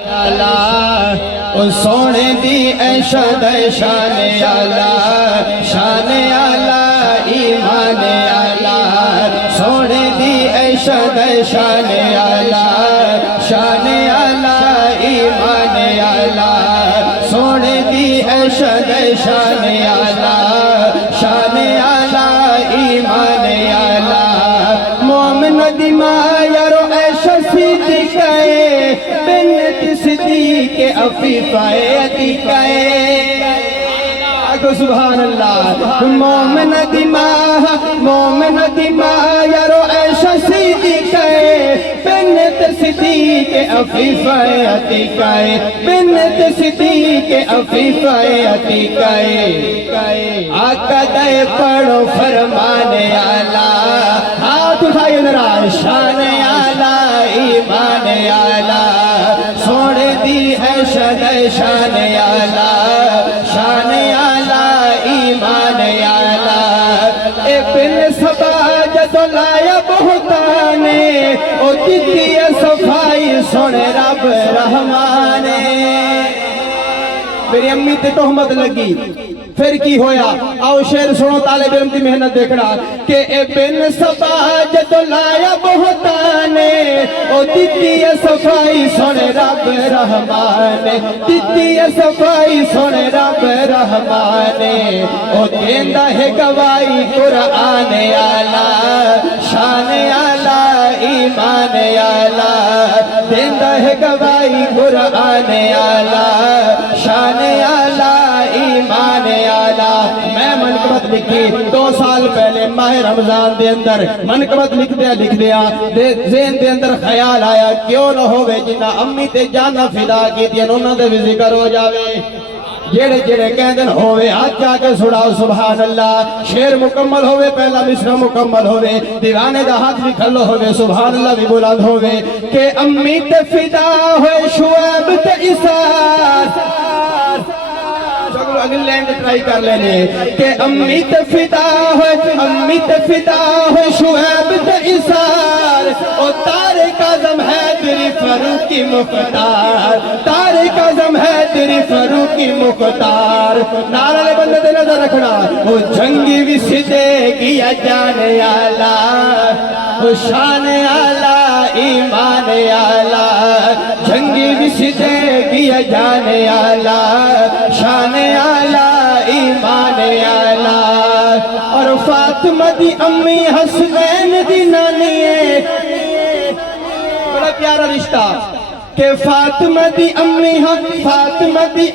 او سونے دی اشد شان آلہ، شان آلہ ایمان آلہ، سونے دی اشد شان آلہ، شان آلہ ایمان آلہ، سونے دی اشد شان آلہ، شان آلہ ایمان آلہ، مومن دما یارو ایشا صدیقائے بنت صدیق عفیفائے عتیقائے آگو سبحان اللہ مومن دما یارو ایشا صدیقائے بنت صدیق عفیفائے عتیقائے بنت صدیق عفیفائے عتیقائے آقا دے پڑھو فرمان آلہ ہاتھ اٹھائیے ذرا شان آلہ ایمان آلہ سونے دی ہے شان آلہ شان آلہ ایمان آلہ ابن سبا جدو لایا بہتانے او دیتی صفائی سونے رب رحمانے میری امی تے تہمت لگی پھر کی ہویا آؤ شعر سنو طالب علم کی محنت دیکھنا کہ ابن سبا جدو لایا بہتانے او دیتی صفائی سونے رب رحمانے دیتی صفائی سونے رب رحمانے او دیندہ ہے گوائی قرآن آلہ شان آلہ ایمان آلہ دیندہ ہے گوائی قرآن آلہ شان آلہ ایمان آلہ میں منقبت لکھی 2 سال پہلے ماہ رمضان دے اندر منقبت لکھ دیا ذہن دے اندر خیال آیا کیوں نہ ہوئے جنہ امی تے جانا فدا کی دیا انہوں نے بھی ذکر ہو جاوے جیڑے کہہ دن ہوئے ہاتھ جا کے سڑاؤ سبحان اللہ شعر مکمل ہوئے پہلا مصرع مکمل ہوئے دیوانے دا ہاتھ بھی کھلو ہوئے سبحان اللہ بھی بلند ہوئے کہ امی تے فدا ہوئے شعیب تے عیسیٰ اگلی لائن تے ٹرائی کر لینے کہ امی تے فدا ہوئے شعیب تے عیسیٰ او طارق اعظم حیدری فاروقی مختار طارق اعظم حیدری فاروقی مختار نعرہ لے بندے دے نظر رکھنا او جنگی بھی صدے گیا جان آلہ او شان آلہ ایمان آلہ جنگی بھی صدے گیا جان آلہ شان آلہ ایمان آلہ اور فاطمہ دی امی حسنین دی نانی ہے بڑا پیارا رشتہ کہ فاطمہ دی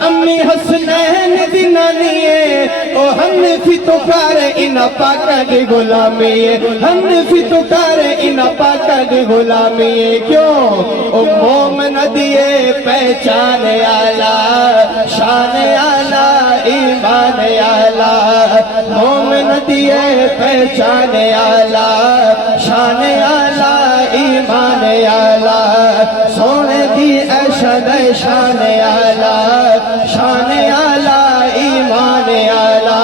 امی حسنین دی نانی ہے او حنفی تو کارے انہ پاکہ دی غلامی ہے حنفی تو کارے انہ پاکہ دی غلامی ہے کیوں او مومن دیئے پہچان آلہ شان آلہ ایمان آلہ مومن دیئے پہچان آلہ شان آلہ ایمان آلہ سونے دی اشد شان آلہ شان آلہ ایمان آلہ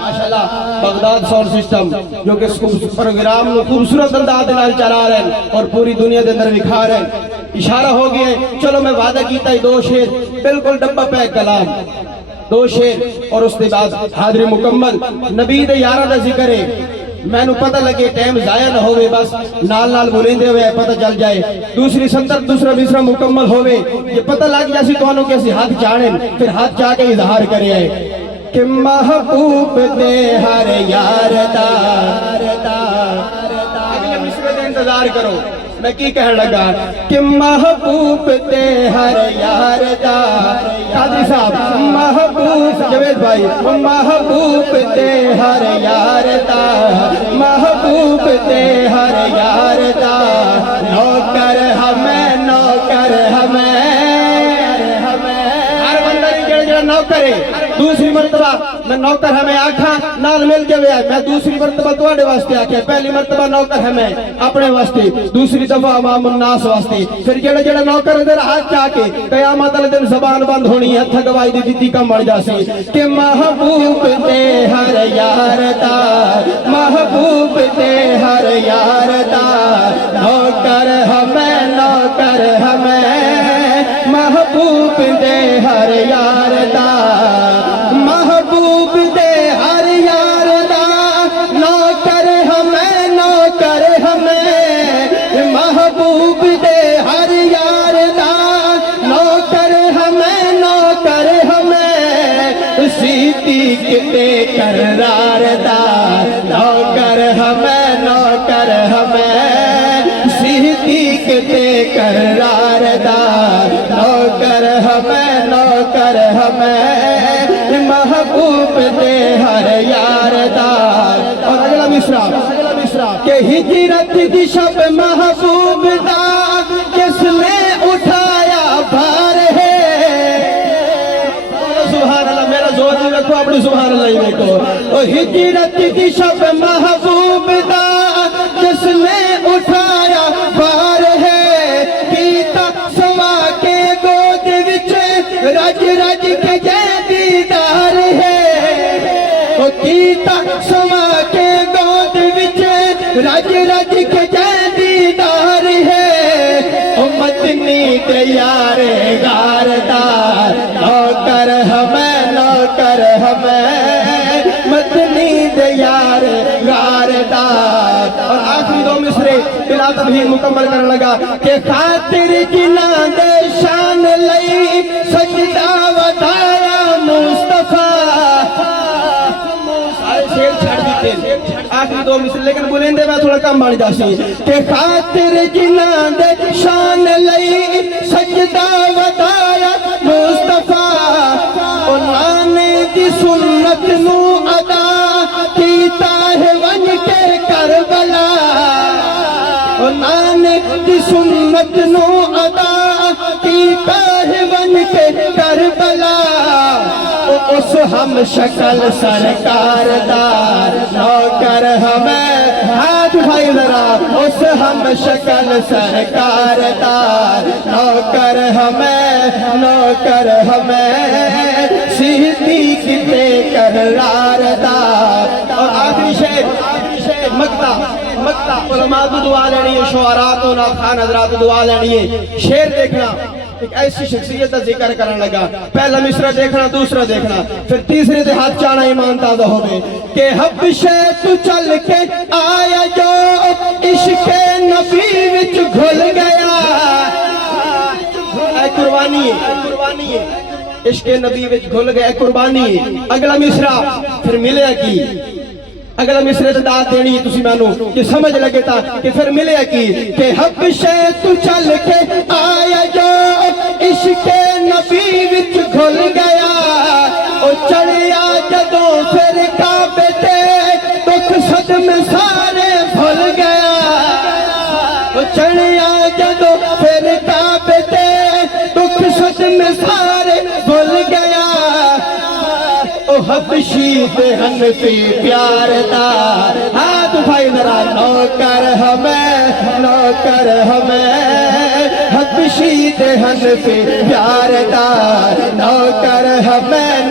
ماشاءاللہ بغداد ساؤنڈ سسٹم جو کہ اس پروگرام میں خوبصورت انداز نال چلا رہے ہیں اور پوری دنیا دے اندر دکھا رہے ہیں اشارہ ہو گیا چلو میں وعدہ کیتا ہے 2 شعر بالکل ڈبہ پہ کلام 2 شعر اور اس کے بعد حاضری مکمل نبی دے یارہ دا ذکر ہے میں نو پتہ لگے ٹائم ضائع نہ ہوئے بس نال بولیں دے ہوئے پتہ چل جائے دوسری سنتر دوسرا مصرع مکمل ہوئے یہ پتہ لگ جاسی تو انہوں کیسی ہاتھ چاڑیں پھر ہاتھ چاہ کے اظہار کرے آئے کہ محبوب دے ہر یار دا اگلے مصرع دے انتظار کرو میں کی کہہ لگا کہ محبوب تے ہر یار دا قادری صاحب محبوب جوید بھائی محبوب تے ہر یار دا محبوب تے ہر یار دا نوکر ہمیں ہر بندہ نہیں جڑا نوکر ہے دوسری مرتبہ میں نوکر ہے میں آکھا نال مل کے ہوئے میں دوسری مرتبہ تواڈے واسطے آکھیا پہلی مرتبہ نوکر ہے میں اپنے واسطے دوسری دفعہ عوام الناس واسطے پھر جڑا جڑا نوکر دے ہاتھ چا کے قیامت والے دن زبان بند ہونی ہے ہتھ گواہی دی دتی کم بن جاسی کہ محبوب تے ہر یار دا محبوب تے ہر یار دا نوکر ہمیں نوکر ہمیں محبوب دے ہر یار دا محبوب دے ہر یار دا نوکر ہمیں نوکر ہمیں محبوب دے ہر یار دا نوکر ہمیں نوکر ہمیں صدیق دے کرار دا نوکر ہمیں نوکر ہمیں صدیق دے کرار دا نوکر ہمیں نوکر ہمیں محبوب دے ہر یار دا اور اگلا مصرع کہ ہجرت دی شب محبوب دا کس نے اٹھایا بھار ہے سبحان اللہ میرا زور نہیں رکھو اپنی سبحان اللہ ہی دیکھو او ہجرت دی شب محبوب دا کس نے اٹھایا بھار ہے کیتا سوا کے گود وچ رج رج کے جے دیدار ہے او کیتا سوا کے گود وچ رج رج کے جے دیدار ہے او مدنی تے یار غار دار نوکر ہمیں نوکر ہمیں مدنی تے یار غار دار اور آخری دو مصرے بلا تمہید مکمل کرنے لگا کہ خاطر جناں دے شان لئی سجدہ ودایا مصطفیٰ سارے شیر چھڑ دیتے آخری دو مصرے لیکن بلندے میں تھوڑا کم بڑھ جاسی کہ خاطر جناں دے شان لئی سجدہ ودایا مصطفیٰ اور نانے دی سنت نو ادا کیتا ہے ون کے کربلا اور نانے دی سنت نو ادا کیتا ہے ون کے کربلا اس ہم شکل سرکار دار نوکر ہمیں ہاتھ اٹھائی ذرا اس ہم شکل سرکار دار نوکر ہمیں نوکر ہمیں صدیق تے کرار دار اور آخری شعر مقطع علماء تو دعا لینی ہے شعراء تو ناخوان حضرات دعا لینی ہے شعر دیکھنا ایک ایسی شخصیت کا ذکر کرنے لگا پہلا مصرع دیکھنا دوسرا دیکھنا پھر تیسرے دے ہاتھ چانا ایمان تازہ ہوگے کہ حبشے تو چل کے آیا جو عشق نبی وچ گھل گیا اے قربانی ہے عشق نبی وچ گھل گیا قربانی ہے اگلا مصرع پھر ملے کی اگلا مصرے سے داد دینی ہے تسی مانو کہ سمجھ لگے تا کہ پھر ملے کی کہ حبشے تو چل کے آیا جو عشق نبی وچ گھل گیا او چڑھیا جدوں پھر کعبے تے دکھ صدمے سارے بھول گیا او چڑھیا جدوں پھر کعبے تے دکھ صدمے سارے بھول گیا او حبشی تے حنفی پیار دار ہاتھ اٹھائی ذرا نوکر ہمیں حبشی تے حنفی پیار دار نوکر ہمیں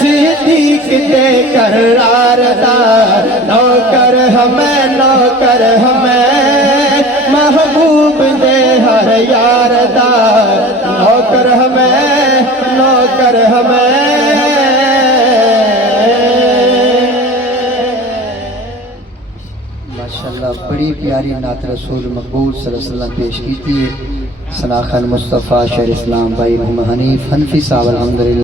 صدیق تے کرار دار نوکر ہمیں محبوب دے ہر یار دار نوکر ہمیں ماشاءاللہ بڑی پیاری نعت رسول مقبول صلی اللہ علیہ وسلم پیش کی تھی ثناء خان مصطفیٰ شہر اسلام بھائی محمد حنیف حنفی صاحب الحمدللہ